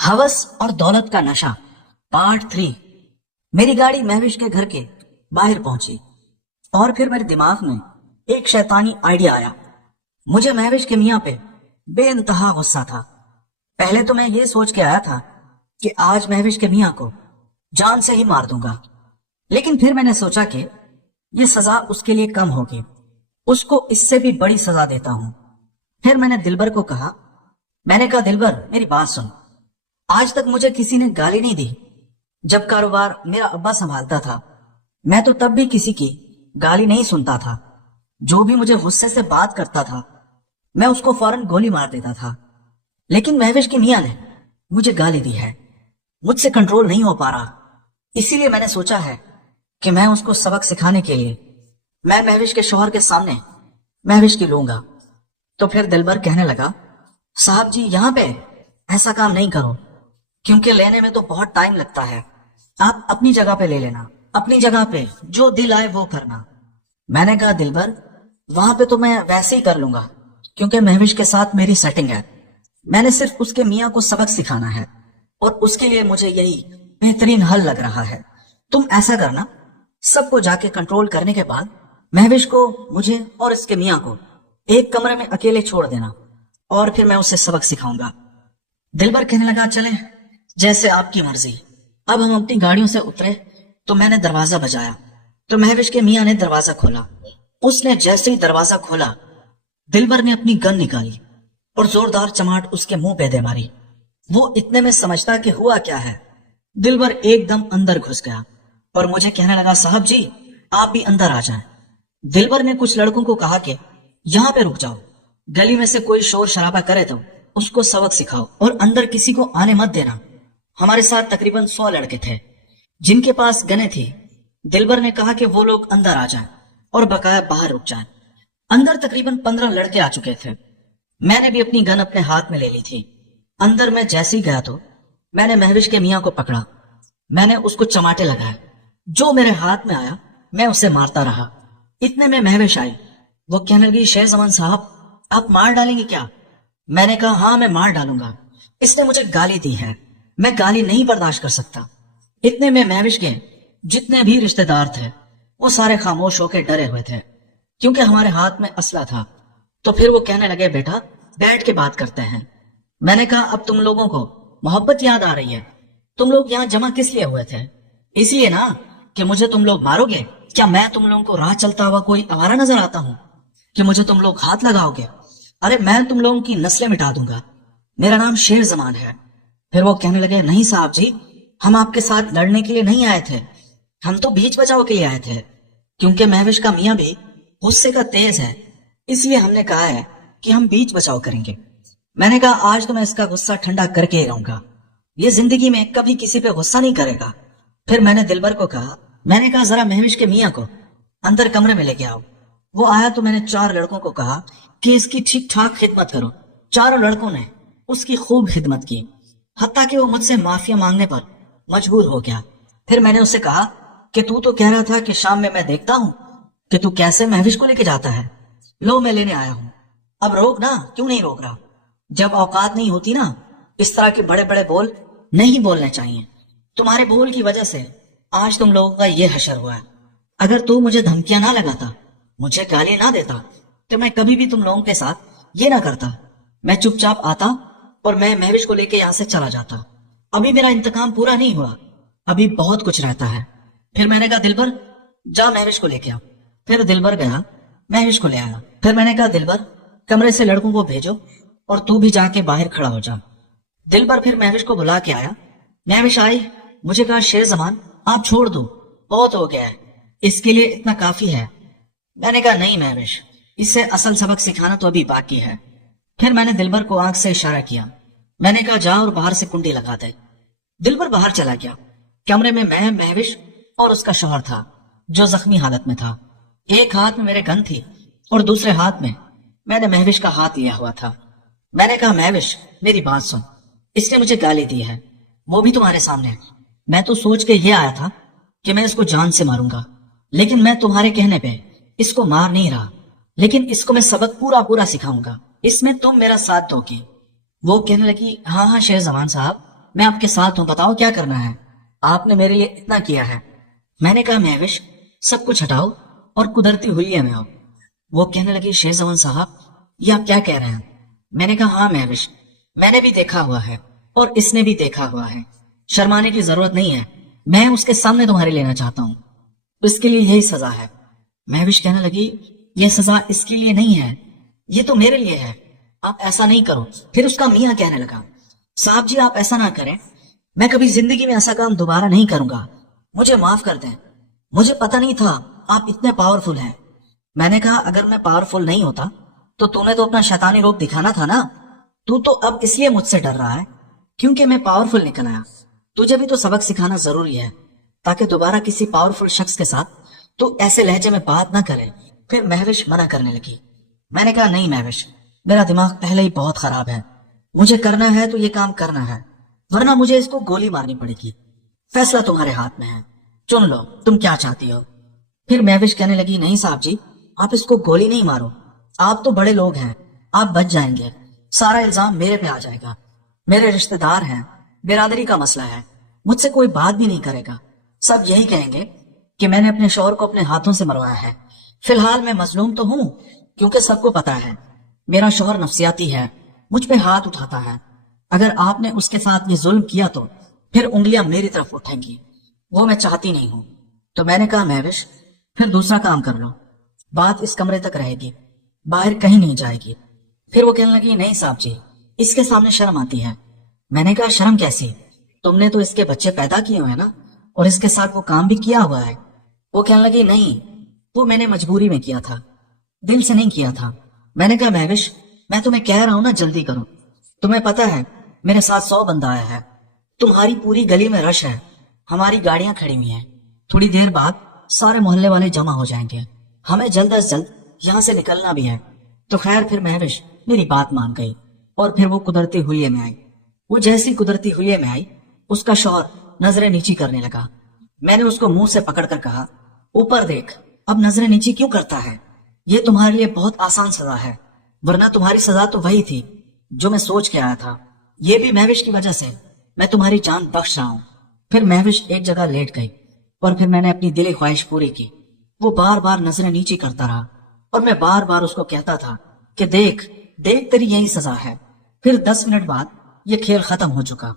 हवस और दौलत का नशा पार्ट 3। मेरी गाड़ी महविश के घर के बाहर पहुंची और फिर मेरे दिमाग में एक शैतानी आइडिया आया। मुझे महविश के मियाँ पे बेइंतहा गुस्सा था। पहले तो मैं ये सोच के आया था कि आज महविश के मियाँ को जान से ही मार दूंगा, लेकिन फिर मैंने सोचा कि ये सजा उसके लिए कम होगी, उसको इससे भी बड़ी सजा देता हूं। फिर मैंने दिलबर को कहा, दिलबर मेरी बात सुन, आज तक मुझे किसी ने गाली नहीं दी। जब कारोबार मेरा अब्बा संभालता था मैं तो तब भी किसी की गाली नहीं सुनता था। जो भी मुझे गुस्से से बात करता था मैं उसको फौरन गोली मार देता था, लेकिन महविश की मियाँ ने मुझे गाली दी है। मुझसे कंट्रोल नहीं हो पा रहा, इसीलिए मैंने सोचा है कि मैं उसको सबक सिखाने के लिए मैं महविश के शौहर के सामने महविश की लूंगा। तो फिर दिलबर कहने लगा, साहब जी यहाँ पे ऐसा काम नहीं करो, क्योंकि लेने में तो बहुत टाइम लगता है। आप अपनी जगह पे ले लेना, अपनी जगह पे जो दिल आए वो करना। मैंने कहा, दिलबर वहां पे तो मैं वैसे ही कर लूंगा, क्योंकि महविश के साथ मेरी सेटिंग है। मैंने सिर्फ उसके मियाँ को सबक सिखाना है और उसके लिए मुझे यही बेहतरीन हल लग रहा है। तुम ऐसा करना, सबको जाके कंट्रोल करने के बाद महविश को, मुझे और इसके मियाँ को एक कमरे में अकेले छोड़ देना और फिर मैं उसे सबक सिखाऊंगा। दिलबर कहने लगा, चले जैसे आपकी मर्जी। अब हम अपनी गाड़ियों से उतरे तो मैंने दरवाजा बजाया तो महविश के मियाँ ने दरवाजा खोला। उसने जैसे ही दरवाजा खोला दिलबर ने अपनी गन निकाली और जोरदार चमाट उसके मुंह पे दे मारी। वो इतने में समझता कि हुआ क्या है। दिलबर एकदम अंदर घुस गया और मुझे कहने लगा, साहब जी आप भी अंदर आ जाएं। दिलबर ने कुछ लड़कों को कहा कि यहाँ पे रुक जाओ, गली में से कोई शोर शराबा करे तो उसको सबक सिखाओ और अंदर किसी को आने मत देना। हमारे साथ तकरीबन 100 लड़के थे जिनके पास गने थी। दिलबर ने कहा कि वो लोग अंदर आ जाएं और बकाया बाहर रुक जाएं। अंदर तकरीबन 15 लड़के आ चुके थे। मैंने भी अपनी गन अपने हाथ में ले ली थी। अंदर मैं जैसे ही गया तो मैंने महविश के मियाँ को पकड़ा। मैंने उसको चमाटे लगाए, जो मेरे हाथ में आया मैं उसे मारता रहा। इतने में महविश आई। वो कहने लगी, शेर जमान साहब आप मार डालेंगे क्या? मैंने कहा, हाँ मैं मार डालूंगा, इसने मुझे गाली दी है, मैं गाली नहीं बर्दाश्त कर सकता। इतने में महविश के जितने भी रिश्तेदार थे वो सारे खामोश होकर डरे हुए थे, क्योंकि हमारे हाथ में असला था। तो फिर वो कहने लगे, बेटा बैठ के बात करते हैं। मैंने कहा, अब तुम लोगों को मोहब्बत याद आ रही है? तुम लोग यहाँ जमा किस लिए हुए थे? इसलिए ना कि मुझे तुम लोग मारोगे? क्या मैं तुम लोगों को राह चलता हुआ कोई आवारा नजर आता हूँ कि मुझे तुम लोग हाथ लगाओगे? अरे मैं तुम लोगों की नस्लें मिटा दूंगा, मेरा नाम शेर जमान है। फिर वो कहने लगे, नहीं साहब जी, हम आपके साथ लड़ने के लिए नहीं आए थे, हम तो बीच बचाव के लिए आए थे, क्योंकि महविश का मियाँ भी गुस्से का तेज है, इसलिए हमने कहा है कि हम बीच बचाव करेंगे। मैंने कहा, आज तो मैं इसका गुस्सा ठंडा करके ही रहूंगा, ये जिंदगी में कभी किसी पे गुस्सा नहीं करेगा। फिर मैंने दिलबर को कहा, जरा महविश के मियाँ को अंदर कमरे में लेके आओ। वो आया तो मैंने 4 लड़कों को कहा कि इसकी ठीक ठाक खिदमत करो। 4 लड़कों ने उसकी खूब खिदमत की, हत्ता कि वो मुझसे माफिया मांगने पर मजबूर हो गया। फिर मैंने उससे कहा कि तू तो कह रहा था कि शाम में मैं देखता हूँ कि तू कैसे महविश को लेके जाता है, लो मैं लेने आया हूँ, अब रोक ना। क्यों नहीं रोक रहा? जब औकात नहीं होती ना, इस तरह के बड़े बड़े बोल नहीं बोलने चाहिए। तुम्हारे बोल की वजह से आज तुम लोगों का ये हशर हुआ है। अगर तू मुझे धमकियां ना लगाता, मुझे गाली ना देता, तो मैं कभी भी तुम लोगों के साथ ये ना करता। मैं चुपचाप आता और मैं महविश को लेके यहाँ से चला जाता। अभी मेरा इंतकाम पूरा नहीं हुआ, अभी बहुत कुछ रहता है। फिर मैंने कहा, दिलबर जा महविश को लेके आ। फिर दिलबर गया, महविश को ले आया। फिर मैंने कहा, दिलबर कमरे से लड़कों को भेजो और तू भी जाके बाहर खड़ा हो जा। दिलबर फिर महविश को बुला के आया। महविश आई, मुझे कहा, शेर जमान आप छोड़ दो, बहुत हो गया है, इसके लिए इतना काफी है। मैंने कहा, नहीं महविश, इससे असल सबक सिखाना तो अभी बाकी है। फिर मैंने दिलबर को आंख से इशारा किया। मैंने कहा, जा और बाहर से कुंडी लगा दे। दिलबर बाहर चला गया। कमरे में मैं, महविश और उसका शौहर था, जो जख्मी हालत में था। एक हाथ में मेरे गन थी और दूसरे हाथ में मैंने महविश का हाथ लिया हुआ था। मैंने कहा, महविश मेरी बात सुन, इसने मुझे गाली दी है, वो भी तुम्हारे सामने। मैं तो सोच के ये आया था कि मैं इसको जान से मारूंगा, लेकिन मैं तुम्हारे कहने पे इसको मार नहीं रहा, लेकिन इसको मैं सबक पूरा पूरा सिखाऊंगा, इसमें तुम मेरा साथ दोगे। वो कहने लगी, हाँ हाँ शेर जमान साहब, मैं आपके साथ हूँ, बताओ क्या करना है। आपने मेरे लिए इतना किया है। मैंने कहा महविश सब कुछ हटाओ और कुदरती हुलिया में आओ। वो कहने लगी शेरजवान साहब ये आप क्या कह रहे हैं। मैंने कहा हाँ महविश, मैंने भी देखा हुआ है और इसने भी देखा हुआ है, शर्माने की जरूरत नहीं है, मैं उसके सामने तुम्हारे लेना चाहता हूँ, इसके लिए यही सजा है। महविश कहने लगी यह सजा इसके लिए नहीं है, ये तो मेरे लिए है, आप ऐसा नहीं करो। फिर उसका मियाँ कहने लगा साहब जी आप ऐसा ना करें, मैं कभी जिंदगी में ऐसा काम दोबारा नहीं करूंगा, मुझे माफ कर दें, मुझे पता नहीं था आप इतने पावरफुल हैं। मैंने कहा अगर मैं पावरफुल नहीं होता तो तूने तो अपना शैतानी रूप दिखाना था ना, तू तो अब इसलिए मुझसे डर रहा है क्योंकि मैं पावरफुल निकल आया। तुझे भी तो सबक सिखाना जरूरी है ताकि दोबारा किसी पावरफुल शख्स के साथ तू ऐसे लहजे में बात ना करे। फिर महविश मना करने लगी। मैंने कहा नहीं महविश, मेरा दिमाग पहले ही बहुत खराब है, मुझे करना है तो ये काम करना है, वरना मुझे इसको गोली मारनी पड़ेगी। फैसला तुम्हारे हाथ में है, चुन लो तुम क्या चाहती हो। फिर महविश कहने लगी नहीं साहब जी आप इसको गोली नहीं मारो, आप तो बड़े लोग हैं, आप बच जाएंगे, सारा इल्जाम मेरे पे आ जाएगा, मेरे रिश्तेदार हैं, बिरादरी का मसला है, मुझसे कोई बात भी नहीं करेगा, सब यही कहेंगे कि मैंने अपने शौहर को अपने हाथों से मरवाया है। फिलहाल मैं मजलूम तो हूँ क्योंकि सबको पता है मेरा शौहर नफसियाती है, मुझ पे हाथ उठाता है, अगर आपने उसके साथ ये जुल्म किया तो फिर उंगलियां मेरी तरफ उठेंगी, वो मैं चाहती नहीं हूँ। तो मैंने कहा महविश फिर दूसरा काम कर लो, बात इस कमरे तक रहेगी, बाहर कहीं नहीं जाएगी। फिर वो कहने लगी नहीं साहब जी इसके सामने शर्म आती है। मैंने कहा शर्म कैसी, तुमने तो इसके बच्चे पैदा किए हुए ना और इसके साथ वो काम भी किया हुआ है। वो कहने लगी नहीं वो मैंने मजबूरी में किया था, दिल से नहीं किया था। मैंने कहा महविश मैं तुम्हें कह रहा हूं ना जल्दी करो, तुम्हें पता है मेरे साथ 100 बंदा आया है, तुम्हारी पूरी गली में रश है, हमारी गाड़ियां खड़ी हुई हैं, थोड़ी देर बाद सारे मोहल्ले वाले जमा हो जाएंगे, हमें जल्द अज जल्द यहाँ से निकलना भी है। तो खैर फिर महविश मेरी बात मान गई और फिर वो कुदरती हुलिये में आई। वो जैसी कुदरती हुलिये में आई उसका शौहर नजरें नीची करने लगा। मैंने उसको मुंह से पकड़कर कहा ऊपर देख, अब नजरें नीची क्यों करता है, ये तुम्हारे लिए बहुत आसान सजा है, वरना तुम्हारी सजा तो वही थी जो मैं सोच के आया था, ये भी महविश की वजह से मैं तुम्हारी जान बख्श रहा हूँ। फिर महविश एक जगह लेट गई और फिर मैंने अपनी दिली ख्वाहिश पूरी की। वो बार बार नजरें नीची करता रहा और मैं बार बार उसको कहता था कि देख देख तेरी यही सजा है। फिर 10 मिनट बाद ये खेल खत्म हो चुका।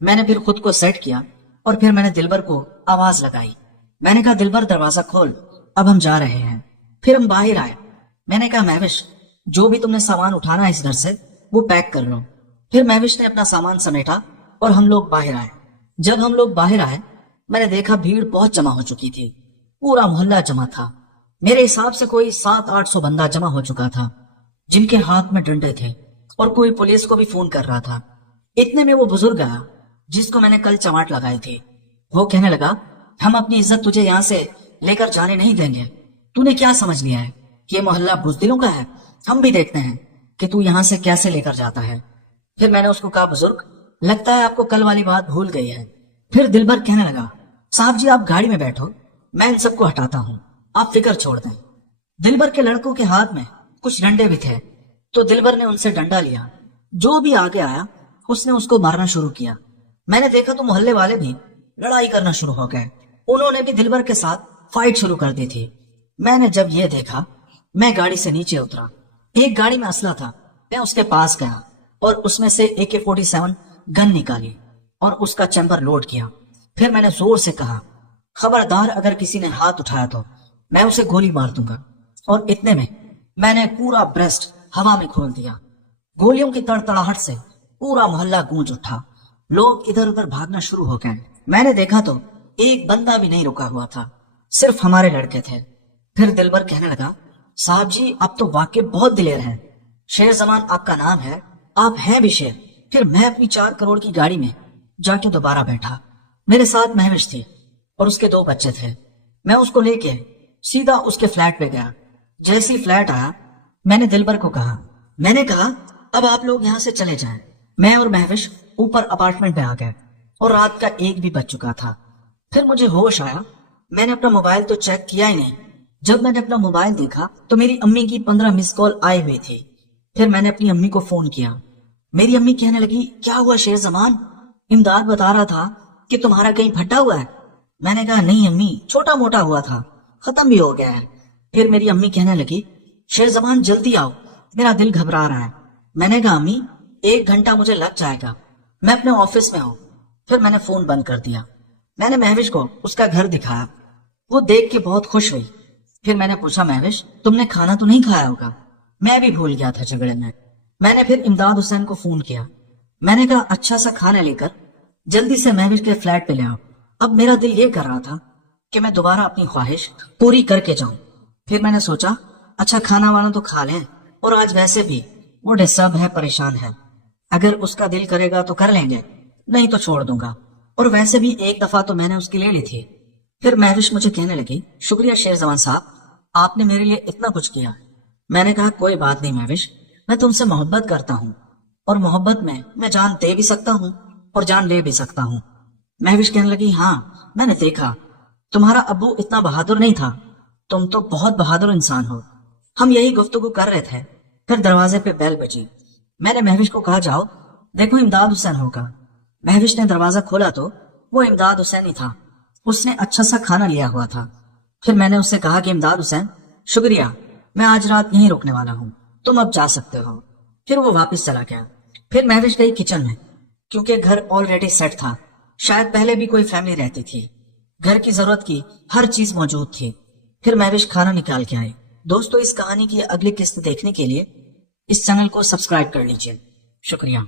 मैंने फिर खुद को सेट किया और फिर मैंने दिलबर को आवाज लगाई। मैंने कहा दिलबर दरवाजा खोल, अब हम जा रहे हैं। फिर हम बाहर आए। मैंने कहा महविश जो भी तुमने सामान उठाना है इस घर से वो पैक कर लो। फिर महविश ने अपना सामान समेटा और हम लोग बाहर आए। जब हम लोग बाहर आए मैंने देखा भीड़ बहुत जमा हो चुकी थी, पूरा मोहल्ला जमा था। मेरे हिसाब से कोई 700-800 बंदा जमा हो चुका था जिनके हाथ में डंडे थे और कोई पुलिस को भी फोन कर रहा था। इतने में वो बुजुर्ग आया जिसको मैंने कल चमाट लगाई थी। वो कहने लगा हम अपनी इज्जत तुझे यहाँ से लेकर जाने नहीं देंगे, तूने क्या समझ लिया है कि ये मोहल्ला बुजदिलों का है, हम भी देखते हैं कि तू यहाँ से कैसे लेकर जाता है। फिर मैंने उसको कहा बुजुर्ग लगता है आपको कल वाली बात भूल गई है। फिर दिलबर कहने लगा साहब जी आप गाड़ी में बैठो, मैं इन सबको हटाता हूँ, आप फिक्र छोड़ दें। दिलबर के लड़कों के हाथ में कुछ डंडे भी थे तो दिलबर ने उनसे डंडा लिया, जो भी आगे आया उसने उसको मारना शुरू किया। मैंने देखा तो मोहल्ले वाले भी लड़ाई करना शुरू हो गए, उन्होंने भी दिलबर के साथ फाइट शुरू कर दी थी। मैंने जब ये देखा मैं गाड़ी से नीचे उतरा, एक गाड़ी में असला था, मैं उसके पास गया और उसमें से AK-47 गन निकाली और उसका चैम्बर लोड किया। फिर मैंने जोर से कहा खबरदार अगर किसी ने हाथ उठाया तो मैं उसे गोली मार दूंगा। और इतने में मैंने पूरा ब्रेस्ट हवा में खोल दिया। गोलियों की तड़तड़ाहट से पूरा मोहल्ला गूंज उठा, लोग इधर उधर भागना शुरू हो गए। मैंने देखा तो एक बंदा भी नहीं रुका हुआ था, सिर्फ हमारे लड़के थे। फिर दिलबर कहने लगा साहब जी आप तो वाकई बहुत दिलेर हैं, शेर जमान आपका नाम है, आप हैं भी शेर। फिर मैं अपनी 4 करोड़ की गाड़ी में जाके दोबारा बैठा। मेरे साथ महविश थी और उसके 2 बच्चे थे। मैं उसको लेके सीधा उसके फ्लैट पे गया। जैसे ही फ्लैट आया मैंने दिलबर को कहा, मैंने कहा अब आप लोग यहाँ से चले जाएं। मैं और महविश ऊपर अपार्टमेंट में आ गए और रात का 1 भी बज चुका था। फिर मुझे होश आया, मैंने अपना मोबाइल तो चेक किया ही नहीं। जब मैंने अपना मोबाइल देखा तो मेरी अम्मी की 15 मिस कॉल आई हुई थी। फिर मैंने अपनी अम्मी को फोन किया। मेरी अम्मी कहने लगी क्या हुआ शेर जमान, इमदाद बता रहा था कि तुम्हारा कहीं फटा हुआ है। मैंने कहा नहीं अम्मी, छोटा मोटा हुआ था, खत्म भी हो गया है। फिर मेरी अम्मी कहने लगी शेरजबान जल्दी आओ, मेरा दिल घबरा रहा है। मैंने कहा अम्मी 1 घंटा मुझे लग जाएगा, मैं अपने ऑफिस में हूँ। फिर मैंने फोन बंद कर दिया। मैंने महविश को उसका घर दिखाया, वो देख के बहुत खुश हुई। फिर मैंने पूछा महविश तुमने खाना तो नहीं खाया होगा? मैं भी भूल गया था झगड़े में। मैंने फिर इमदाद हुसैन को फोन किया। मैंने कहा अच्छा सा खाना लेकर जल्दी से महविश के फ्लैट पे ले आओ। अब मेरा दिल ये कर रहा था कि मैं दोबारा अपनी ख्वाहिश पूरी करके जाऊं। फिर मैंने सोचा अच्छा खाना वाना तो खा लें, और आज वैसे भी वो डिस्टर्ब है, परेशान है, अगर उसका दिल करेगा तो कर लेंगे, नहीं तो छोड़ दूंगा। और वैसे भी एक दफा तो मैंने उसकी ले ली थी। फिर महविश मुझे कहने लगी शुक्रिया शेरजवान साहब, आपने मेरे लिए इतना कुछ किया। मैंने कहा कोई बात नहीं महविश, मैं तुमसे मोहब्बत करता हूँ, और मोहब्बत में मैं जान दे भी सकता हूँ और जान ले भी सकता हूँ। महविश कहने लगी हाँ मैंने देखा, तुम्हारा अब्बू इतना बहादुर नहीं था, तुम तो बहुत बहादुर इंसान हो। हम यही गुफ्तगू कर रहे थे, फिर दरवाजे पे बेल बजी। मैंने महविश को कहा जाओ देखो इमदाद हुसैन होगा। महविश ने दरवाजा खोला तो वो इमदाद हुसैन ही था। उसने अच्छा सा खाना लिया हुआ था। फिर मैंने उससे कहा कि इमदाद हुसैन शुक्रिया, मैं आज रात यहीं रुकने वाला हूँ, तुम अब जा सकते हो। फिर वो वापस चला गया। फिर महविश गई किचन में, क्योंकि घर ऑलरेडी सेट था, शायद पहले भी कोई फैमिली रहती थी, घर की जरूरत की हर चीज मौजूद थी। फिर महविश खाना निकाल के आई। दोस्तों इस कहानी की अगली किस्त देखने के लिए इस चैनल को सब्सक्राइब कर लीजिए। शुक्रिया।